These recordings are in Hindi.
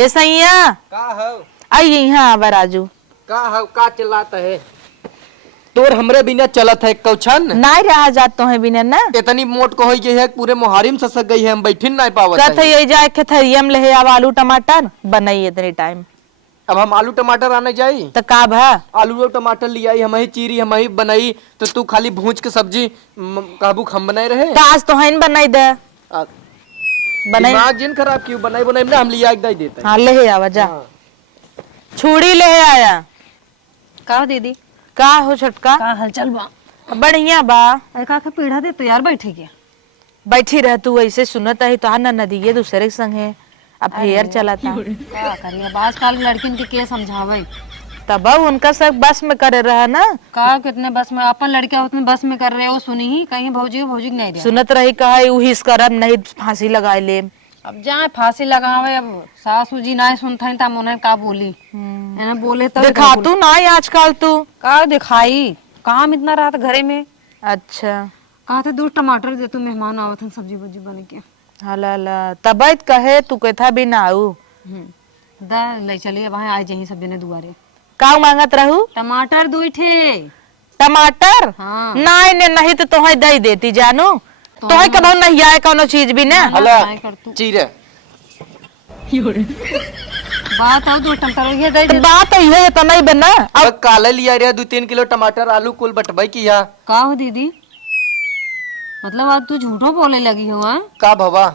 हे सैया का हो आई यहाँ आवा राजू का हो का चिल्लाता है तोर हमरे बिना चलत है कौछन नहीं रहा जात तो है बिना ना इतनी मोट को होई है पूरे मोहारिम ससक गई है हम बैठिन नहीं पावत कथ ये जाए के थरियम ले आव आलू टमाटर बनाई इतनी टाइम अब हम आलू टमाटर आने जाई तो का भा आलू और टमाटर लियाई हम ही चीरी हम ही बनाई तो तू खाली भूंज के सब्जी काबू हम बनाए रहे तो आज तो है बनाई दे बनाई दिमाग जिन खराब क्यों बनाई बनाई ना हम लिया एकदम देते हाँ ले आवा जा छुड़ी ले आया का दीदी का हो छटका का हलचल बा बढ़िया बा का के पीढ़ा दे तो यार बैठे गया बैठी रह तू ऐसे सुनत है तो हाँ न नदी ये दूसरे के संग है अब हेयर चलाता का करिए बाज काल लड़किन के समझावे तब उनका सब बस में करे रहा ना का कितने बस में अपन लड़कियां उतने बस में कर रहे हो सुनी ही कहीं भौजी भौजी नहीं दे सुनत रही कहा उहिस करब नहीं फांसी लगाए ले अब जाए फांसी लगावे अब सासू जी ना सुनता तब उन्हें का बोली एना बोले तो दिखा तू ना आजकल तू का दिखाई काम इतना रात घरे में अच्छा कहा थे 2 टमाटर दे तू मेहमान आवत हैं सब्जी वब्जी बने के हला तबैत कहे तू कहता भी ना आऊ दा ले चलिए वहां आए जही सब जने दुआरे का मांगत रहू टमाटर 2 ठे टमाटर हाँ नहीं ने नहीं तो तोहे दे देती जानू तोहे कबो नहीं आए कोनो चीज भी ना हला काय कर तू चीरे बात हो 2 टमाटर ये दे दे बात है तो नहीं बना अब काले लिया रे 2-3 किलो टमाटर आलू कुल बटबई किया का हो दीदी मतलब आज तू झूठो बोले लगी हो हाँ? का भवा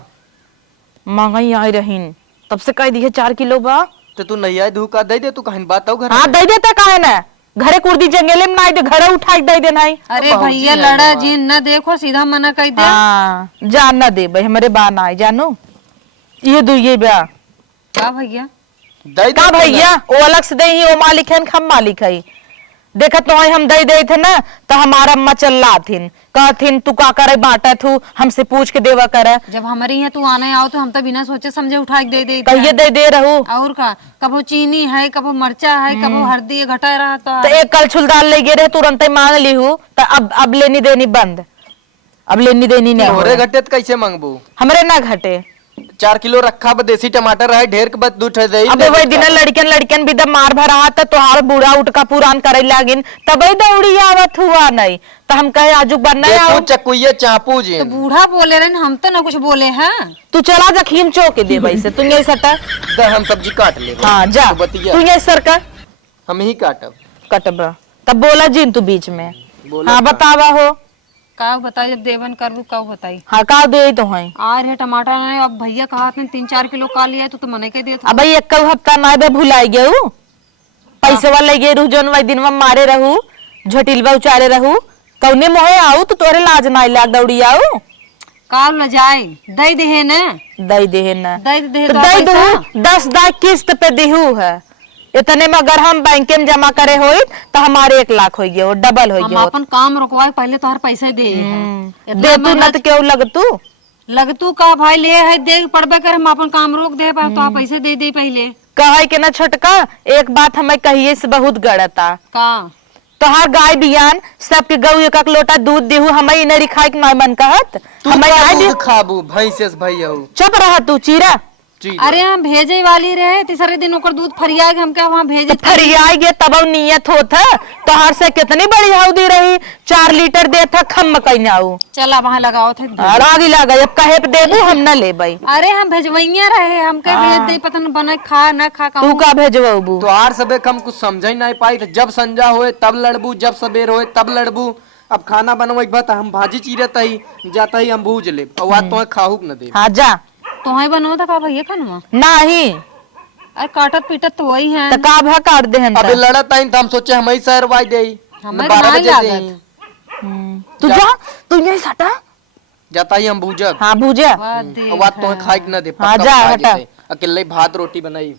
महंगाई आई रहीन तब से कह दिए 4 किलो बा तो तू नहीं आई धूका दे दे तू कहन बात हो घर हाँ दे देता काहे ना घरे कुर्दी जंगले में नहीं दे घरे उठाई दे दे नहीं अरे भैया लड़ा जी न देखो सीधा मना कर दे हाँ जान ना दे भाई हमारे बा ना आए जानू ये दुइये बा का भैया दे का दे भैया वो अलग से दे ही वो मालिक है हम मालिक है देखत तो हम दे दे थे ना तो हमारा अम्मा चल्ला थिन कहथिन तू का करे बांटा थू हमसे पूछ के देवा करे जब हमारे यहाँ तू आने आओ तो हम तो बिना सोचे समझे उठा के दे कहिए दे रहू और का कबो चीनी है कबो मरचा है कबो हल्दी घटा रहा तो एक कल छुल दाल ले गए रहे तुरंत ही मांग ली हूँ तो अब लेनी देनी बंद अब लेनी देनी नहीं तोरे घटे त कैसे मांगबू हमरे ना घटे 4 किलो रखा देसी टमाटर है ढेर के बस 2 ठे दे अबे वही दिन लड़कन भी दम मार भरा था तोहार बूढ़ा उठका पुरान करे लागिन तबे दौड़ी आवत हुआ नहीं तो हम कहे आजू बनना तू चकुइये चापू जी तो बूढ़ा बोले रहे हम तो ना कुछ बोले हैं तू चला जा खीम चौके दे वैसे तू यही सटा दे हम सब्जी काट ले हाँ जा तू बतिया तू यही सर का हम ही काटब कटब तब बोला जिन तू बीच में बोला हाँ बतावा हो का बताई जब देवन करबू का बताई हाँ का दे तो है आ रहे टमाटर ने अब भैया कहा 3-4 किलो का लिया तो मने के दिया अब एक हफ्ता ना बे भुलाई गए पैसे वाला ले गए रू जोन वही दिन में मारे रहू झटिलवा उचारे रहू कौने मोहे आऊ तो तोरे लाज ना लाग दौड़ी आऊ का ल जाए दे दे न दई दे ना दे दे तो दई दू 10 किस्त पे देहू है इतने में अगर हम बैंक में जमा करे होई तो हमारे 1 लाख हो गया डबल हो हम गया अपन काम रुकवाए पहले तो हर पैसे दे दे तू न तो क्यों लग तू लगतू का भाई ले है दे पड़बे कर हम अपन काम रोक दे तो आप पैसे दे दे पहले कहे के ना छोटका एक बात हमें कहिए से बहुत गड़ता का तोहार गाय बियान सबके गऊ एक लोटा दूध देहू हमें इनरी खाए के मन कहत तू हमें का खाबू भैंसेस भैया चुप रहा तू चीरा अरे हम भेजे वाली रहे तीसरे दिन ओकर दूध फरिया के हम क्या वहाँ भेजे तो फरियाई गे तब नियत होत है तोहार से कितनी बड़ी हाउदी रही 4 लीटर दे था खम कहीं आऊ चला वहाँ लगाओ थे आगी लगा अब कहे पे दे दू हम न ले भाई अरे हम भेजवैया रहे हम क्या भेज दे पता न बना खा न खा तू का भेजबू तो आर सबे हम कुछ समझ ही नहीं पाई जब संजा होए तब लड़बू जब सवेर होए तब लड़बू अब खाना बनवाई बत हम भाजी चीरत ही जाता ही हम भूज ले और बात तो खाहू न दे हाँ जा तो ही बनवा था का भैया खाना नहीं अरे काटत पीटत तो वही है तो का भा काट दे हम अबे लड़त आई तो हम सोचे हम ही शहर वाई दे हमें 12 नहीं बजे लागत। दे तू जा तू यही सटा जाता ही हम भूजब हाँ भूजा वाह दे और बात तो खाई न दे हाँ, पक्का जा, खा हटा। जेते। अकेले भात रोटी बनाई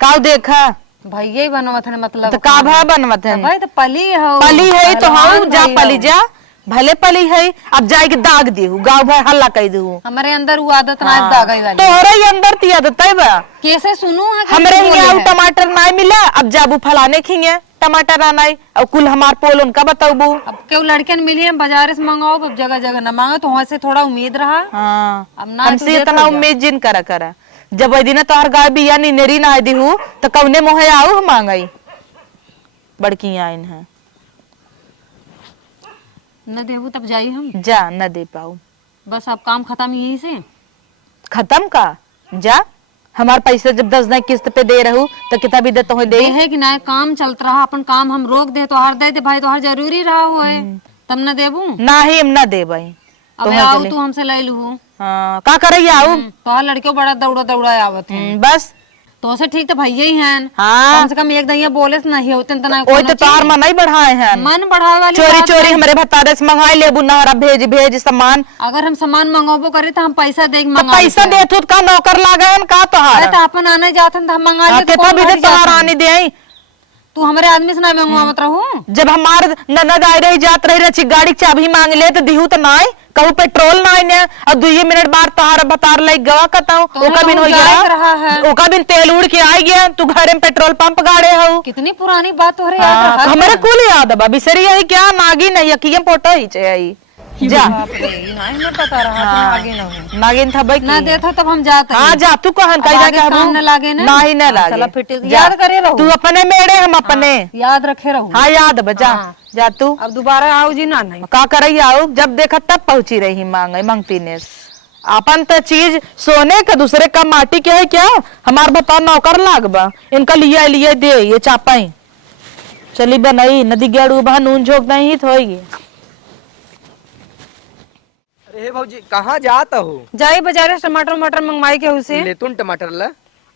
काव देखा भैया ही बनवा था मतलब तो का भा बनवत है भाई तो पली हो पली है तो हाँ पहलवान जा भाई पली हो। जा भले पली है अब जाए के दाग देहू गाँव भर हल्ला कह देहू हमारे अंदर वो आदत ना दागई वाली तोहरे ही अंदर ती आदत है बा कैसे सुनू है हमरे यहाँ टमाटर ना मिला अब जाबू फलाने खिंगे टमाटर आना है और कुल हमार पोल उनका बताऊबू अब क्यों लड़कियन मिली हम बाजार से मंगाओ अब जगह जगह न मांगो तो वहाँ से थोड़ा उम्मीद रहा हाँ अब ना हमसे इतना उम्मीद जिन करा जब वही दिन तोहर गाय बिया निनेरी ना दिहू तो कौने मोहे आऊ हम मांगई बड़की आइन है न देबू तब जाई हम। जा न दे पाऊ बस अब काम खत्म यही से। खत्म का जा हमार पैसे जब 10 दिन किस्त पे दे रहू तो कितना भी दे तो दे है कि ना काम चलता रहा अपन काम हम रोक दे तो हर दे भाई तो हर जरूरी रहा हो है तब न देबू ना ही हम न दे भाई अब आओ तू हमसे ले लू। हाँ का करे आऊ तो लड़कियों बड़ा दौड़ा दौड़ा आवत है बस तो से ठीक तो भैया ही हैं। हाँ कम से कम एक दहिया बोले से नहीं होते तो ना ओए तो तार मन नहीं बढ़ाए हैं मन बढ़ावे वाली चोरी बात चोरी हमारे भत्ता से मंगाई लेबू नहरा भेज भेज सामान अगर हम सामान मंगाबो करे तो हम पैसा दे के तो मंगा पैसा दे तू का नौकर लागन का तोहार तो अपन आने जाते तो हम मंगा हाँ, लेते कितना कौन भी भारी दे तोहार जाता है? आने दे तू हमारे आदमी से ना मंगवावत रहू। जब हमार ननद आई रही जात रही रची गाड़ी की चाबी मांग ले तो दिहू तो नाई कहू पेट्रोल ना ने और 2 मिनट बाद तोहार बतार लग गवा कताऊ तो ओका बिन हो जात रहा गया है। ओका बिन तेल उड़ के आई गया तू घरे में पेट्रोल पंप गाड़े हो कितनी पुरानी बात हो रही है हमारे कुल याद है बिसरी आई क्या नागी नहीं यकियम फोटो ही चाहिए जा नहीं पता रहा आगे ना हो नागिन था भाई ना देता तब हम जाते हाँ जा तू कहन कहीं आगे जाके काम न लागे ना ना ही न लागे चला फिर जा। याद करे रहू तू अपने मेड़े हम अपने याद रखे रहू। हाँ याद बजा जा तू अब दोबारा आओ जी ना नहीं का करई आओ जब देखा तब पहुंची रही मांगती ने अपन तो चीज सोने का दूसरे का माटी के है क्या हमार बताओ नौकर लागबा इनका लिया लिया दे ये चापाई चली बनई नदी गेड़ू बहा नून झोंक नहीं तो होगी। अरे भाजी कहाँ जाता हो? जाई बाजार से टमाटर मटर मंगवाई के उसे लेतुन टमाटर ला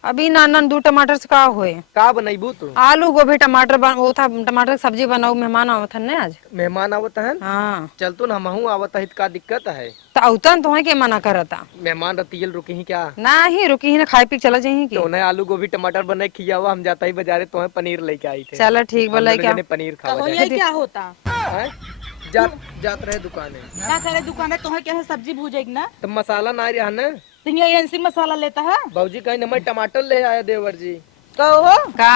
अभी नान 2 टमाटर से का होए का बनैबू तू? आलू गोभी टमाटर वो था टमाटर की सब्जी बनाऊ मेहमान आवत है ना आज। मेहमान आवत है हाँ चल तू हमहू आवत है का दिक्कत है तो औतन तो है के मना करता मेहमान रतियल रुकी ही क्या ना ही रुकी ही ना खाई पी चला जाही की तो उन्हें आलू गोभी टमाटर बने खिया हुआ हम जाता ही बाजारे तो पनीर लेके आई थे चलो ठीक बोला क्या पनीर खावा क्या होता जात रहे दुकाने क्या करे दुकान है तुम्हें क्या है सब्जी भूजेगी ना तो मसाला ना रहा ना तो ये एनसी मसाला लेता है बाबूजी कहीं नमक टमाटर ले आया देवर जी कहो का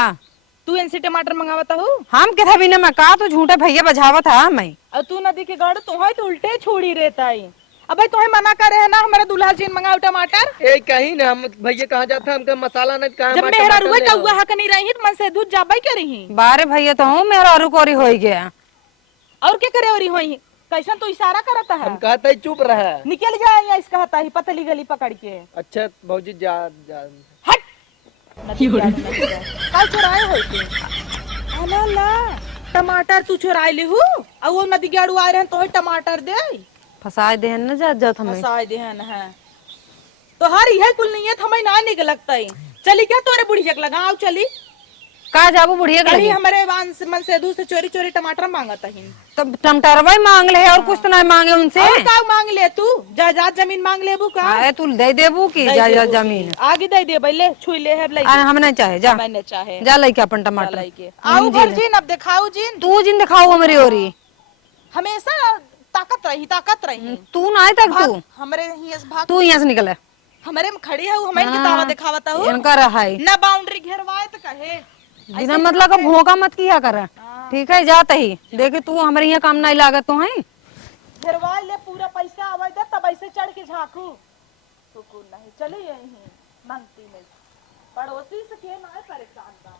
तू एनसी टमाटर मंगावता हो हम के था बिना मैं का तो झूठा भैया बजावा था मैं और तू नदी के गढ़ तुम्हें तो उल्टे छोड़ी रहता है अब भाई तुम्हें मना करे है ना हमारा दूल्हा जी मंगाओ टमाटर ए कहीं ना हम भैया कहाँ जाता हमका मसाला नहीं कहाँ जब मेहरा रुए कौआ हक नहीं रही तो मन से दूध जाबाई करी बारे भैया तो हूँ मेरा अरु कोरी हो गया और क्या करे और होई कैसन तो इशारा करता है हम कहता है चुप रहा निकल जाए या इसका हता ही पतली गली पकड़ के अच्छा बाबूजी जा जा हट का चुराए हो के अला ला टमाटर तू चुराए ले हूं और वो नदी गाड़ू आ रहे तो टमाटर दे फसाए दे न जा हमें फसाए देहन है तो हर यह कुल नहीं है हमें ना निक लगता है चली क्या तोरे बुढ़िया लगाओ चली का जाबू बुढ़िया कहीं हमारे मन से दूर से चोरी चोरी टमाटर मांगता है तब टमाटर भाई मांग ले और कुछ तो नहीं मांगे उनसे और का मांग ले तू जायदाद जमीन मांग लेबू का आए तू दे देबू की जा जमीन आगे दे दे ले छुई ले है ले हम नहीं चाहे जा मैंने चाहे जा लेके अपन टमाटर लेके आओ घर जिन अब दिखाओ जिन तू जिन दिखाओ हमारी ओरी हमेशा ताकत रही तू ना आए तक तू हमारे यहाँ से भाग तू यहाँ से निकल हमारे में खड़ी है हमें इनकी दावा दिखावता हूँ इनका रहा है ना बाउंड्री घेरवाए तो कहे बिना मतलब का भोंका मत किया कर ठीक है जाता ही देखे तू हमारे यहाँ काम नहीं लागत तो है घेरवाए ले पूरा पैसा आवे दे तब ऐसे चढ़ के झांकू तो नहीं चले यही मांगती में पड़ोसी से के ना परेशान बा।